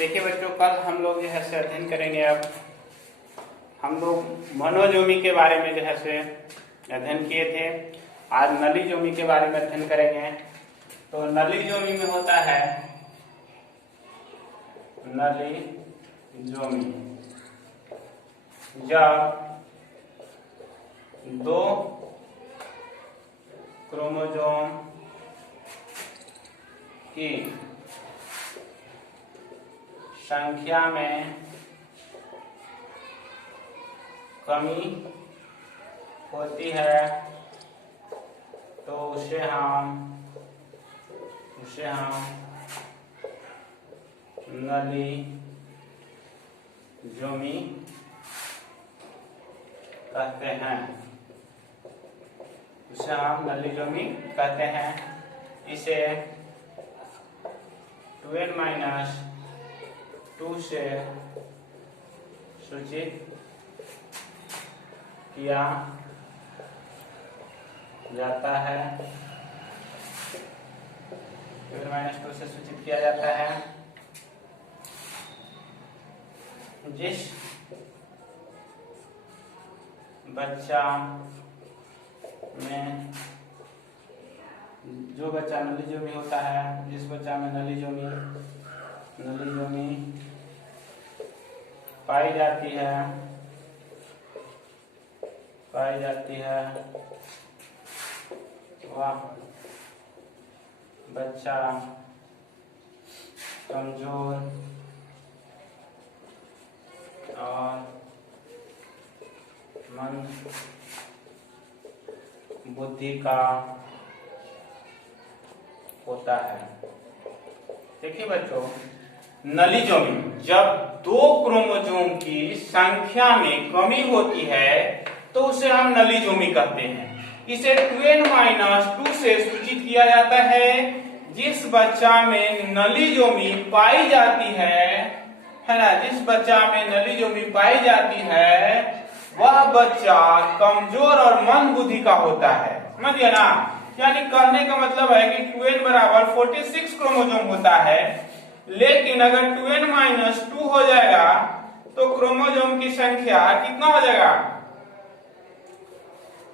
देखिए बच्चों, कल हम लोग जो है से अध्ययन करेंगे। अब हम लोग मनोजोमी के बारे में जो है से अध्ययन किए थे। आज नलीजोमी के बारे में अध्ययन करेंगे। तो नलीजोमी में होता है नलीजोमी, जब दो क्रोमोसोम की संख्या में कमी होती है तो उसे हम नलीजोमी कहते हैं। उसे हम नलीजोमी कहते हैं। इसे 2n-2 से सूचित किया जाता है। 2n-2 से सूचित किया जाता है। जिस बच्चा में जो बच्चा नलीजोमी होता है, जिस बच्चा में नलीजोमी पाई जाती है वह बच्चा कमजोर और मंद बुद्धि का होता है। देखिए बच्चों, नलीजोमी जब दो क्रोमोसोम की संख्या में कमी होती है तो उसे हम नलीजोमी कहते हैं। इसे 2n-2 से सूचित किया जाता है। जिस बच्चा में नलीजोमी पाई जाती है ना, जिस बच्चा में नलीजोमी पाई जाती है वह बच्चा कमजोर और मंद बुद्धि का होता है। समझिए ना, यानी कहने का मतलब है कि 2n बराबर 46 क्रोमोसोम होता है, लेकिन अगर 2n-2 हो जाएगा तो क्रोमोसोम की संख्या कितना हो जाएगा?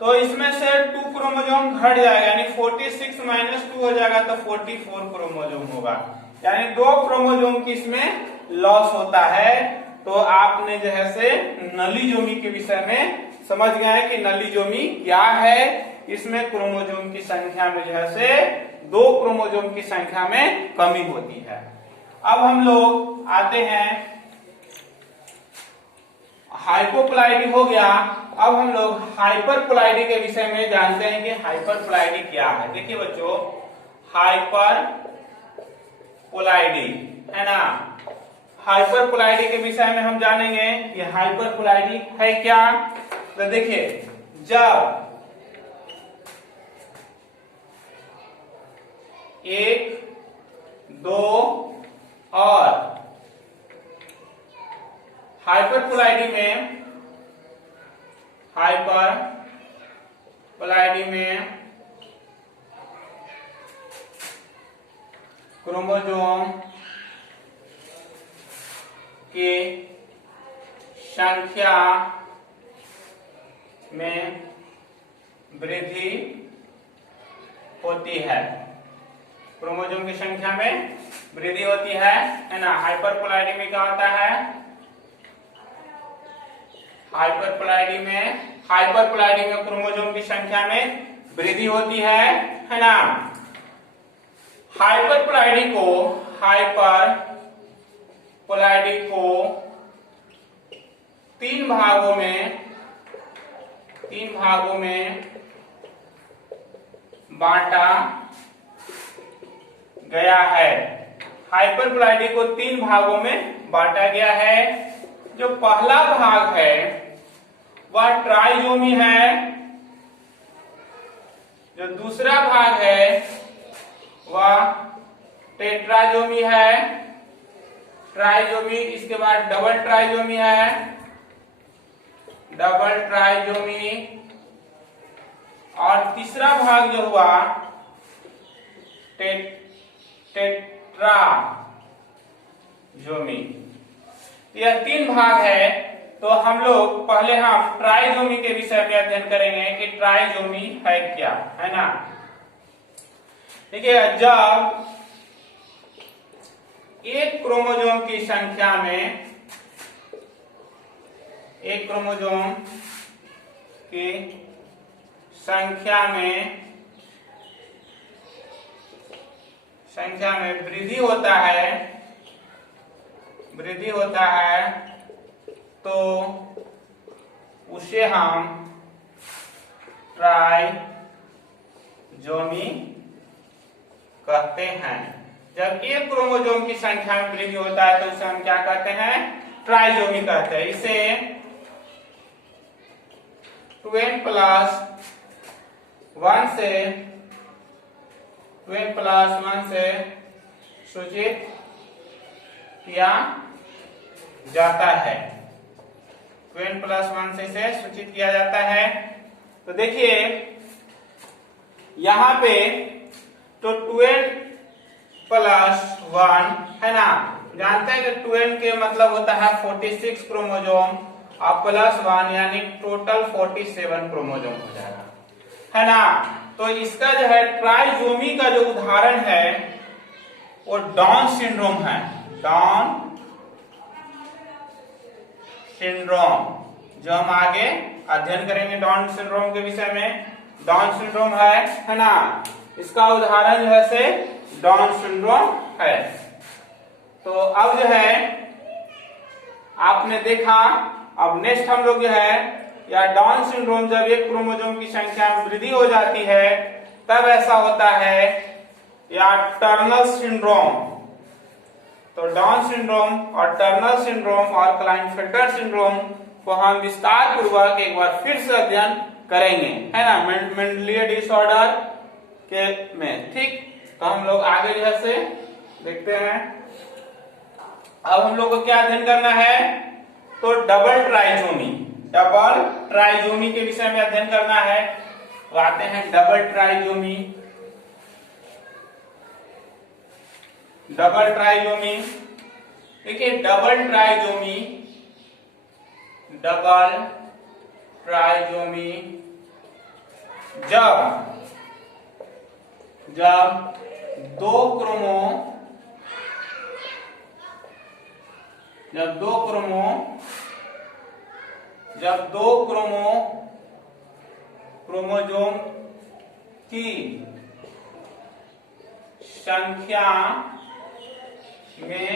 तो इसमें से 2 क्रोमोसोम घट जाएगा, यानी 46 - 2 हो जाएगा तो 44 क्रोमोसोम होगा। यानी 2 क्रोमोसोम की इसमें लॉस होता है। तो आपने जो है से नलीजोमी के विषय में समझ गए हैं कि नलीजोमी क्या है। इसमें क्रोमोसोम की संख्या में जो है से 2 क्रोमोसोम की संख्या में कमी होती है। अब हम लोग आते हैं, हाइपोप्लाइडी हो गया। अब हम लोग हाइपरप्लाइडी के विषय में जानते हैं कि हाइपरप्लाइडी क्या है। देखिए बच्चों, हाइपरप्लाइडी है ना, हाइपरप्लाइडी के विषय में हम जानेंगे कि हाइपरप्लाइडी है क्या। तो देखिए, जब 1, 2 और हाइपरप्लाइडी में क्रोमोसोम की संख्या में वृद्धि होती है। क्रोमोसोम की संख्या में वृद्धि होती है ना। हाइपरप्लाइडी में क्या होता है? हाइपरप्लाइडी में क्रोमोसोम की संख्या में वृद्धि होती है ना। हाइपरप्लाइडी को 3 भागों में बांटा गया है। हाइपरप्लाइडी को 3 भागों में बांटा गया है। जो पहला भाग है वह ट्राइजोमी है। जो दूसरा भाग है वह टेट्राजोमी है। ट्राइजोमी, इसके बाद डबल ट्राइजोमी है। और तीसरा भाग जो हुआ टेट्रा जोमी। यह 3 भाग है। तो हम लोग पहले हम ट्राइजोमी के विषय में अध्ययन करेंगे कि ट्राइजोमी है क्या, है ना। देखिए, जब एक क्रोमोसोम की संख्या में, एक क्रोमोसोम की संख्या में वृद्धि होता है तो उसे हम ट्राइजोमी कहते हैं। जब एक क्रोमोसोम की संख्या में वृद्धि होता है तो उसे हम क्या कहते हैं, ट्राइजोमी कहते हैं। इसे 2n+1 से सूचित किया जाता है। 2n+1 से सूचित किया जाता है। तो देखिए यहां पे तो 2n+1 है ना, जानते हैं कि 2n के मतलब होता है 46 क्रोमोसोम और +1 यानी टोटल 47 क्रोमोसोम हो जाएगा, है ना। तो इसका जो है ट्राइजोमी का जो उदाहरण है वो डाउन सिंड्रोम है। डाउन सिंड्रोम जो हम आगे अध्ययन करेंगे डाउन सिंड्रोम के विषय में। डाउन सिंड्रोम है ना, इसका उदाहरण जो है से डाउन सिंड्रोम है। तो अब जो है आपने देखा, अब नेक्स्ट हम लोग जो है या डाउन सिंड्रोम, जब एक क्रोमोसोम की संख्या में वृद्धि हो जाती है तब ऐसा होता है, या टर्नर सिंड्रोम। तो डाउन सिंड्रोम और टर्नर सिंड्रोम और क्लाइनफेल्टर सिंड्रोम को हम विस्तार पूर्वक एक बार फिर से अध्ययन करेंगे, है ना, मेंडलीय डिसऑर्डर के में। ठीक, तो हम लोग आगे जो है से देखते हैं। अब हम लोग को क्या अध्ययन करना है, तो डबल ट्राइजोमी के विषय में अध्ययन करना है। तो आते हैं डबल ट्राइजोमी। देखिए डबल ट्राइजोमी जब दो क्रोमोसोम की संख्या में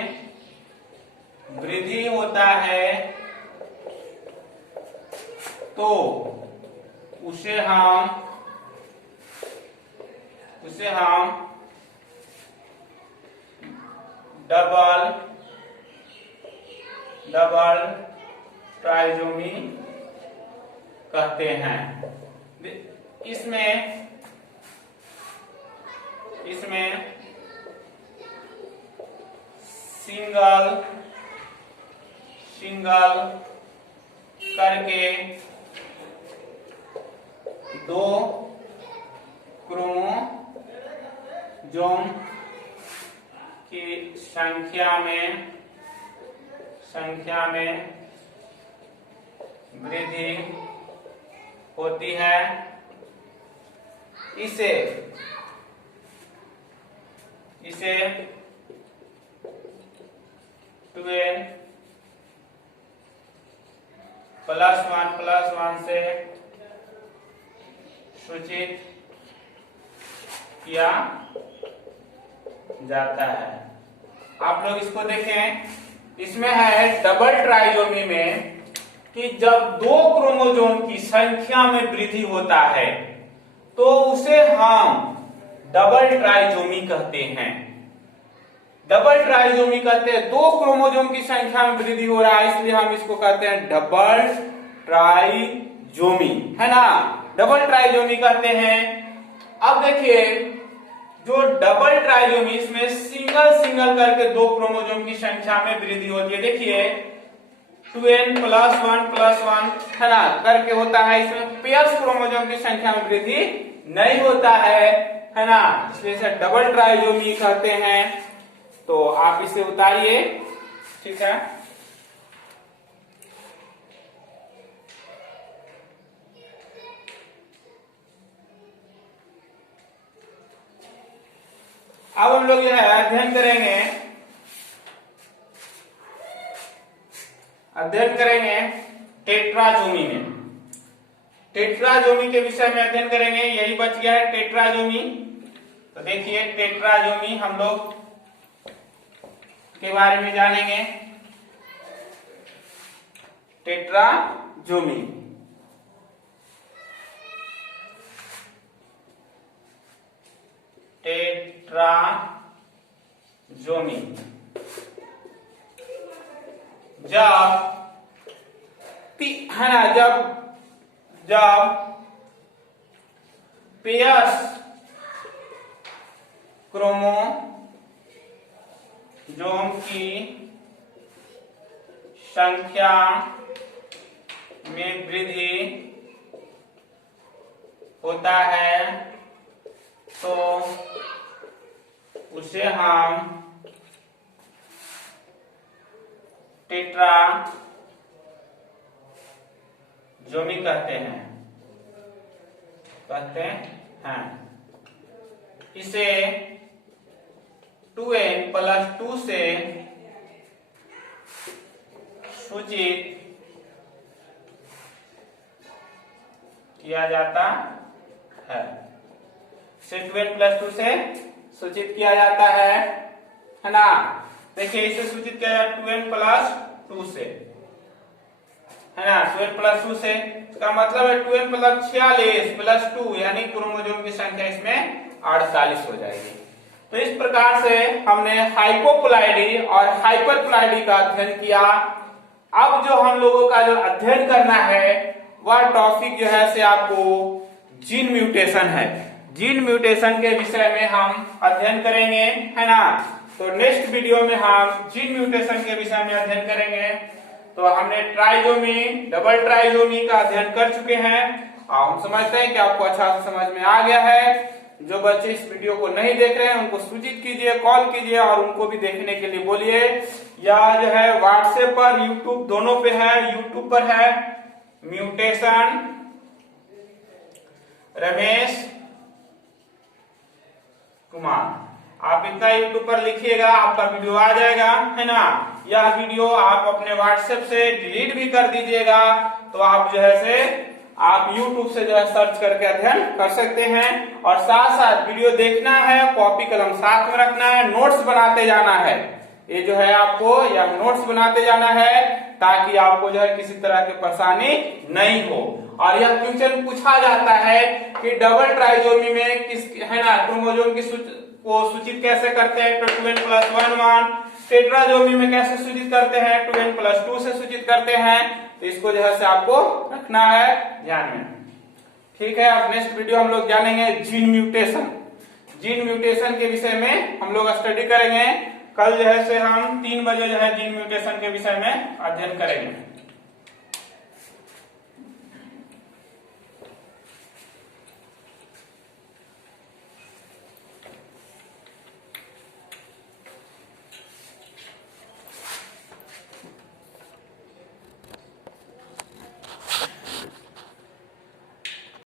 वृद्धि होता है तो उसे हम डबल ट्राइजोमी कहते हैं। इसमें सिंगल करके दो क्रोमोसोम की संख्या में वृद्धि होती है। इसे 2n+1 से सूचित किया जाता है। आप लोग इसको देखें, इसमें है डबल ट्राइजोमी में कि जब दो क्रोमोसोम की संख्या में वृद्धि होता है तो उसे हम डबल ट्राइजोमी कहते हैं। डबल ट्राइजोमी कहते हैं, दो क्रोमोसोम की संख्या में वृद्धि हो रहा है, इसलिए हम इसको कहते हैं डबल ट्राइजोमी, है ना, डबल ट्राइजोमी कहते हैं। अब देखिए जो डबल ट्राइजोमी, इसमें सिंगल करके दो क्रोमोसोम की संख्या में वृद्धि होती है। देखिए 2n+1+1 है ना करके होता है, इसमें पेयर्स क्रोमोसोम की संख्या में वृद्धि नहीं होता है ना, इसलिए इसे डबल ट्राइजोमी कहते हैं। तो आप इसे उतारिए, ठीक है। अब हम लोग जो है अध्ययन करेंगे टेट्राजोमी में। टेट्राजोमी के विषय में अध्ययन करेंगे। यही बच गया है टेट्राजोमी। तो देखिए टेट्राजोमी हम लोग के बारे में जानेंगे। टेट्राजोमी जब पेयर्स क्रोमोसोम की संख्या में वृद्धि होता है तो उसे हम टेट्राजोमी कहते हैं। इसे 2n+2 से सूचित किया जाता है। इसे 2n+2 से सूचित किया जाता है ना। देखिए इसे सूचित किया जाता है 2n+2 से, है ना। 2n+2 से इसका मतलब है 2n+46+2 यानी क्रोमोसोम की संख्या इसमें 48 हो जाएगी। तो इस प्रकार से हमने हाइपोप्लॉइडी और हाइपरप्लॉइडी का अध्ययन किया। अब जो हम लोगों का जो अध्ययन करना है वह टॉपिक जो है से आपको जीन म्यूटेशन है। जीन म्यूटेशन के विषय में हम अध्ययन करेंगे, है ना। तो नेक्स्ट वीडियो में हम जीन म्यूटेशन के विषय में अध्ययन करेंगे। तो हमने ट्राइजोमी, डबल ट्राइजोमी का अध्ययन कर चुके हैं और हम समझते हैं कि आपको अच्छा से समझ में आ गया है। जो बच्चे इस वीडियो को नहीं देख रहे हैं उनको सूचित कीजिए, कॉल कीजिए और उनको भी देखने के लिए बोलिए। या जो है व्हाट्सएप पर, यूट्यूब दोनों पे है। यूट्यूब पर है म्यूटेशन रमेश कुमार, आप इतना यूट्यूब पर लिखिएगा आपका वीडियो आ जाएगा, है ना। यह वीडियो आप अपने व्हाट्सएप से डिलीट भी कर दीजिएगा तो आप जो है से आप यूट्यूब से जो है सर्च करके अध्ययन कर सकते हैं। और साथ साथ वीडियो देखना है, कॉपी कलम साथ में रखना है, नोट्स बनाते जाना है। ये जो है आपको यह नोट्स बनाते जाना है ताकि आपको जो है किसी तरह की परेशानी नहीं हो। और यह क्वेश्चन पूछा जाता है कि डबल ट्राइजोमी में किस, है ना, क्रोमोसोम की को सूचित कैसे करते हैं, 2n+1 टेट्राजोमी में कैसे सूचित करते हैं, 2n+2 से सूचित करते हैं। तो इसको जो है से आपको रखना है ध्यान में, ठीक है। अब नेक्स्ट वीडियो हम लोग जानेंगे जीन म्यूटेशन। जीन म्यूटेशन के विषय में हम लोग स्टडी करेंगे। कल जो है से हम 3 बजे जो है जीन म्यूटेशन के विषय में अध्ययन करेंगे।